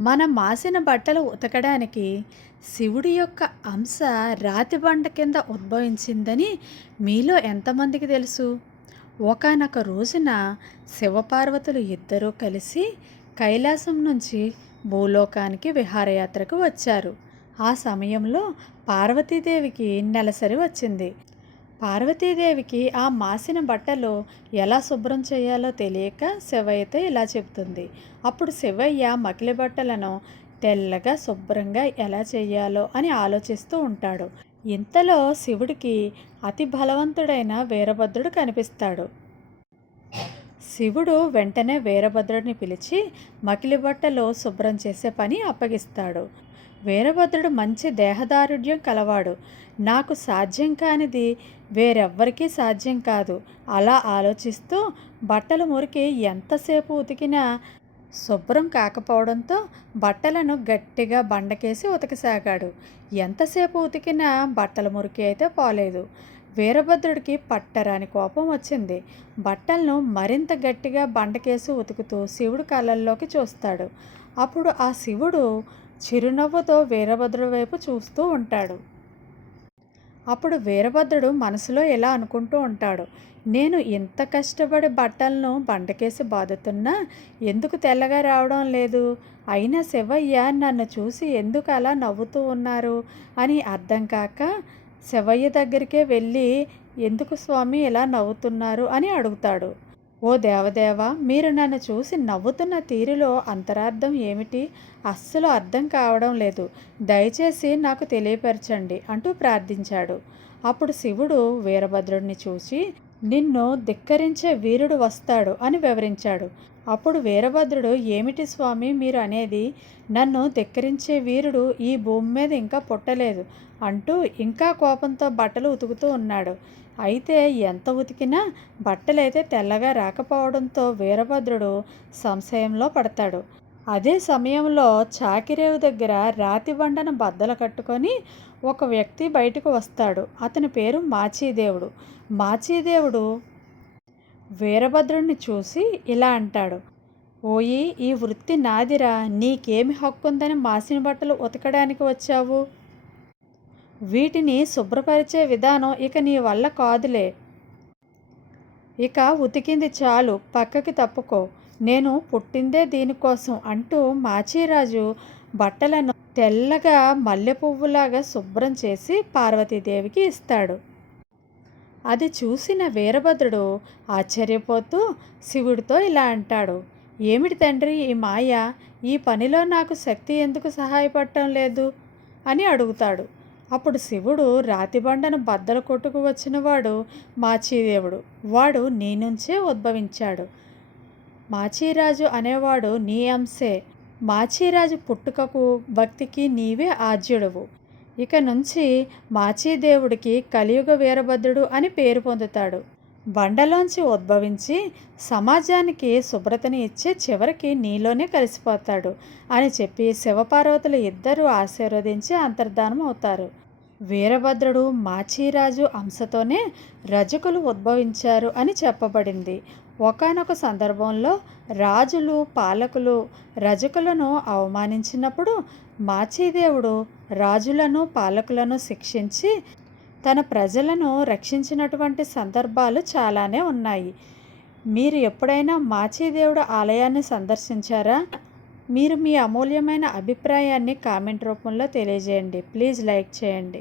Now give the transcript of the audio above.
మన మాసిన బట్టలు ఉతకడానికి శివుడి యొక్క అంశ రాతి బండ కింద ఉద్భవించిందని మీలో ఎంతమందికి తెలుసు? ఒకానొక రోజున శివపార్వతులు ఇద్దరూ కలిసి కైలాసం నుంచి భూలోకానికి విహారయాత్రకు వచ్చారు. ఆ సమయంలో పార్వతీదేవికి నెలసరి వచ్చింది. పార్వతీదేవికి ఆ మాసిన బట్టలు ఎలా శుభ్రం చేయాలో తెలియక శివయ్యతో ఇలా చెబుతుంది. అప్పుడు శివయ్య మకిలి బట్టలను తెల్లగా శుభ్రంగా ఎలా చేయాలో అని ఆలోచిస్తూ ఉంటాడు. ఇంతలో శివుడికి అతి బలవంతుడైన వీరభద్రుడు కనిపిస్తాడు. శివుడు వెంటనే వీరభద్రుడిని పిలిచి మకిలి బట్టలు శుభ్రం చేసే పని అప్పగిస్తాడు. వీరభద్రుడు మంచి దేహదారుఢ్యం కలవాడు. నాకు సాధ్యం కానిది వేరెవ్వరికీ సాధ్యం కాదు అలా ఆలోచిస్తూ బట్టలు మురికి ఎంతసేపు ఉతికినా శుభ్రం కాకపోవడంతో బట్టలను గట్టిగా బండకేసి ఉతకసాగాడు. ఎంతసేపు ఉతికినా బట్టల మురికి అయితే పోలేదు. వీరభద్రుడికి పట్టరాని కోపం వచ్చింది. బట్టలను మరింత గట్టిగా బండకేసి ఉతుకుతూ శివుడు కళ్ళల్లోకి చూస్తాడు. అప్పుడు ఆ శివుడు చిరునవ్వుతో వీరభద్రుడి వైపు చూస్తూ ఉంటాడు. అప్పుడు వీరభద్రుడు మనసులో ఇలా అనుకుంటూ ఉంటాడు, నేను ఇంత కష్టపడి బట్టలను బండకేసి బాదుతున్నా ఎందుకు తెల్లగా రావడం లేదు? అయినా శివయ్య నన్ను చూసి ఎందుకు అలా నవ్వుతూ ఉన్నారు అని అర్థం కాక శివయ్య దగ్గరికే వెళ్ళి ఎందుకు స్వామి ఇలా నవ్వుతున్నారు అని అడుగుతాడు. ఓ దేవదేవ, మీరు నన్ను చూసి నవ్వుతున్న తీరులో అంతరార్థం ఏమిటి? అస్సలు అర్థం కావడం లేదు. దయచేసి నాకు తెలియపరచండి అంటూ ప్రార్థించాడు. అప్పుడు శివుడు వీరభద్రుడిని చూసి నిన్ను ధిక్కరించే వీరుడు వస్తాడు అని వివరించాడు. అప్పుడు వీరభద్రుడు, ఏమిటి స్వామి మీరు అనేది? నన్ను ధిక్కరించే వీరుడు ఈ భూమి మీద ఇంకా పుట్టలేదు అంటూ ఇంకా కోపంతో బట్టలు ఉతుకుతూ ఉన్నాడు. అయితే ఎంత ఉతికినా బట్టలైతే తెల్లగా రాకపోవడంతో వీరభద్రుడు సంశయంలో పడతాడు. అదే సమయంలో చాకిరేవు దగ్గర రాతి బండను బద్దలు కట్టుకొని ఒక వ్యక్తి బయటకు వస్తాడు. అతని పేరు మాచీదేవుడు. మాచీదేవుడు వీరభద్రుడిని చూసి ఇలా అంటాడు, ఓయి, ఈ వృత్తి నాదిరా, నీకేమి హక్కుందని మాసిన బట్టలు ఉతకడానికి వచ్చావు? వీటిని శుభ్రపరిచే విధానం ఇక నీ వల్ల కాదులే. ఇక ఉతికింది చాలు, పక్కకి తప్పుకో. నేను పుట్టిందే దీనికోసం అంటూ మాచీరాజు బట్టలను తెల్లగా మల్లె పువ్వులాగా శుభ్రం చేసి పార్వతీదేవికి ఇస్తాడు. అది చూసిన వీరభద్రుడు ఆశ్చర్యపోతూ శివుడితో ఇలా అంటాడు, ఏమిటి తండ్రి ఈ మాయ? ఈ పనిలో నాకు శక్తి ఎందుకు సహాయపడటం లేదు అని అడుగుతాడు. అప్పుడు శివుడు, రాతిబండను బద్దలు కొట్టుకు వచ్చినవాడు మాచీదేవుడు. వాడు నీ నుంచే ఉద్భవించాడు. మాచీరాజు అనేవాడు నీ అంశే. మాచీరాజు పుట్టుకకు భక్తికి నీవే ఆద్యుడువు. ఇక నుంచి మాచీదేవుడికి కలియుగ వీరభద్రుడు అని పేరు పొందుతాడు. బండలోంచి ఉద్భవించి సమాజానికి శుభ్రతని ఇచ్చి చివరికి నీలోనే కలిసిపోతాడు అని చెప్పి శివపార్వతులు ఇద్దరూ ఆశీర్వదించి అంతర్ధానం అవుతారు. వీరభద్రుడు మాచీరాజు అంశతోనే రజకులు ఉద్భవించారు అని చెప్పబడింది. ఒకానొక సందర్భంలో రాజులు పాలకులు రజకులను అవమానించినప్పుడు మాచీదేవుడు రాజులను పాలకులను శిక్షించి తన ప్రజలను రక్షించినటువంటి సందర్భాలు చాలానే ఉన్నాయి. మీరు ఎప్పుడైనా మాచీదేవుడు ఆలయాన్ని సందర్శించారా? మీరు మీ అమూల్యమైన అభిప్రాయాన్ని కామెంట్ రూపంలో తెలియజేయండి. ప్లీజ్ లైక్ చేయండి.